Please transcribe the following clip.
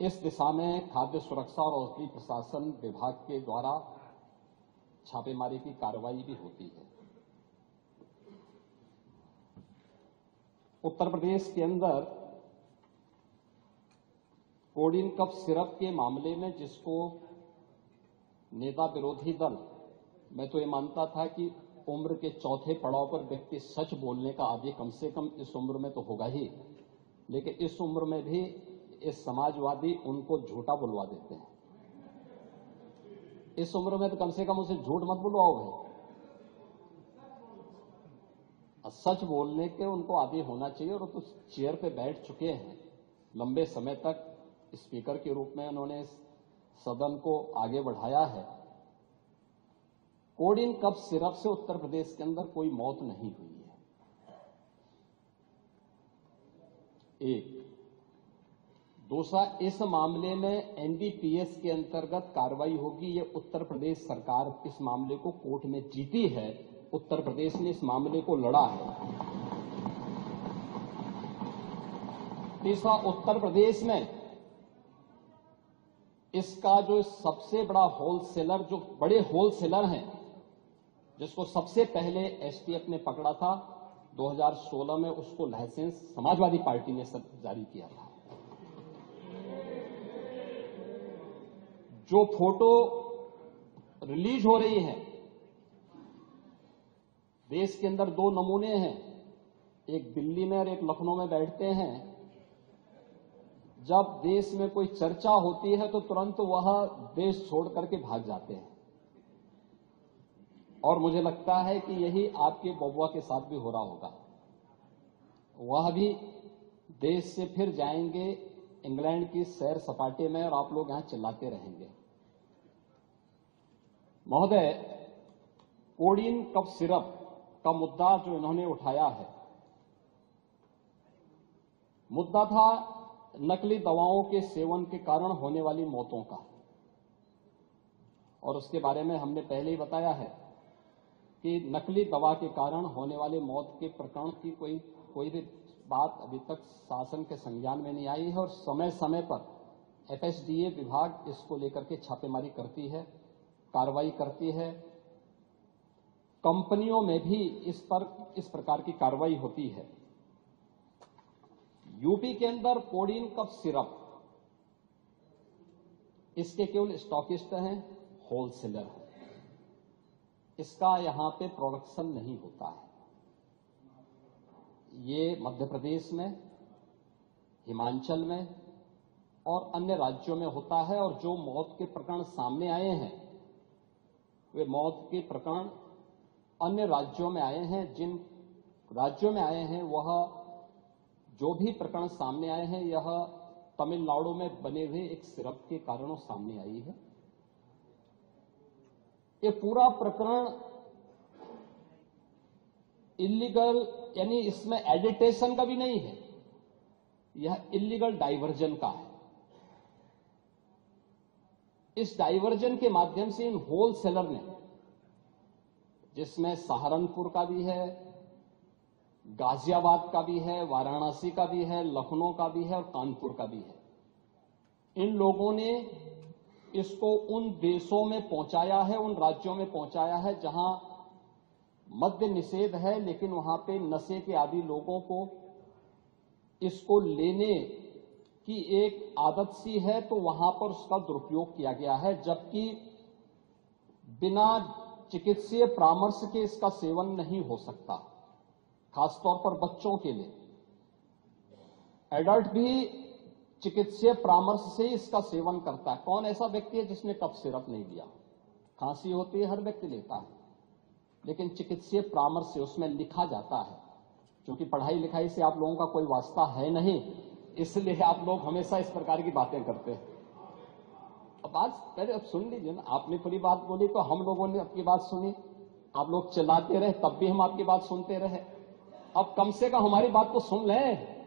इस दिशा में खाद्य सुरक्षा और औषधि प्रशासन विभाग के द्वारा छापेमारी की कार्रवाई भी होती है। उत्तर प्रदेश के अंदर कोडिन कफ सिरप के मामले में जिसको नेता विरोधी दल, मैं तो ये मानता था कि उम्र के चौथे पड़ाव पर व्यक्ति सच बोलने का आदि कम से कम इस उम्र में तो होगा ही, लेकिन इस उम्र में भी इस समाजवादी उनको झूठा बुलवा देते हैं। इस उम्र में तो कम से कम उसे झूठ मत बुलवाओ भाई, सच बोलने के उनको आदी होना चाहिए। और तो चेयर पे बैठ चुके हैं लंबे समय तक, स्पीकर के रूप में उन्होंने सदन को आगे बढ़ाया है। कोडिन कफ सिरप से उत्तर प्रदेश के अंदर कोई मौत नहीं हुई है। एक दूसरा, इस मामले में एनडीपीएस के अंतर्गत कार्रवाई होगी। ये उत्तर प्रदेश सरकार इस मामले को कोर्ट में जीती है, उत्तर प्रदेश ने इस मामले को लड़ा है। तीसरा, उत्तर प्रदेश में इसका जो सबसे बड़ा होलसेलर, जो बड़े होलसेलर हैं, जिसको सबसे पहले एसटीएफ ने पकड़ा था 2016 में, उसको लाइसेंस समाजवादी पार्टी ने जारी किया था। जो फोटो रिलीज हो रही है, देश के अंदर दो नमूने हैं, एक दिल्ली में और एक लखनऊ में बैठते हैं। जब देश में कोई चर्चा होती है तो तुरंत वह देश छोड़ करके भाग जाते हैं। और मुझे लगता है कि यही आपके बबुआ के साथ भी हो रहा होगा। वह भी देश से फिर जाएंगे इंग्लैंड की सैर सपाटे में और आप लोग यहां चिल्लाते रहेंगे। महोदय, कोडिन कफ सिरप का मुद्दा जो इन्होंने उठाया है, मुद्दा था नकली दवाओं के सेवन के कारण होने वाली मौतों का। और उसके बारे में हमने पहले ही बताया है कि नकली दवा के कारण होने वाले मौत के प्रकरण की कोई भी बात अभी तक शासन के संज्ञान में नहीं आई है। और समय समय पर एफएसडीए विभाग इसको लेकर के छापेमारी करती है, कार्रवाई करती है। कंपनियों में भी इस प्रकार की कार्रवाई होती है। यूपी के अंदर कोडिन कफ सिरप, इसके केवल स्टॉकिस्ट हैं, होलसेलर हैं, इसका यहां पे प्रोडक्शन नहीं होता है। ये मध्य प्रदेश में, हिमाचल में और अन्य राज्यों में होता है। और जो मौत के प्रकरण सामने आए हैं, वे मौत के प्रकरण अन्य राज्यों में आए हैं। जिन राज्यों में आए हैं, वह जो भी प्रकरण सामने आए हैं, यह तमिलनाडु में बने हुए एक सिरप के कारणों सामने आई है। ये पूरा प्रकरण इलीगल, यानी इसमें एडिटेशन का भी नहीं है, यह इलीगल डाइवर्जन का है। इस डाइवर्जन के माध्यम से इन होलसेलर ने, जिसमें सहारनपुर का भी है, गाजियाबाद का भी है, वाराणसी का भी है, लखनऊ का भी है और कानपुर का भी है, इन लोगों ने इसको उन देशों में पहुंचाया है, उन राज्यों में पहुंचाया है जहां मद्य निषेध है, लेकिन वहां पे नशे के आदी लोगों को इसको लेने की एक आदत सी है, तो वहां पर उसका दुरुपयोग किया गया है। जबकि बिना चिकित्सीय परामर्श के इसका सेवन नहीं हो सकता, खासतौर पर बच्चों के लिए। एडल्ट भी चिकित्सीय परामर्श से इसका सेवन करता है। कौन ऐसा व्यक्ति है जिसने कफ सिरप नहीं लिया? खांसी होती है, हर व्यक्ति लेता है, लेकिन चिकित्सीय परामर्श से उसमें लिखा जाता है। क्योंकि पढ़ाई लिखाई से आप लोगों का कोई वास्ता है नहीं, इसलिए आप लोग हमेशा इस प्रकार की बातें करते हैं। अब आज पहले अब सुन लीजिए ना, आपने पूरी बात बोली तो हम लोगों ने आपकी बात सुनी, आप लोग चिल्लाते रहे तब भी हम आपकी बात सुनते रहे। अब कम से कम हमारी बात तो सुन लें।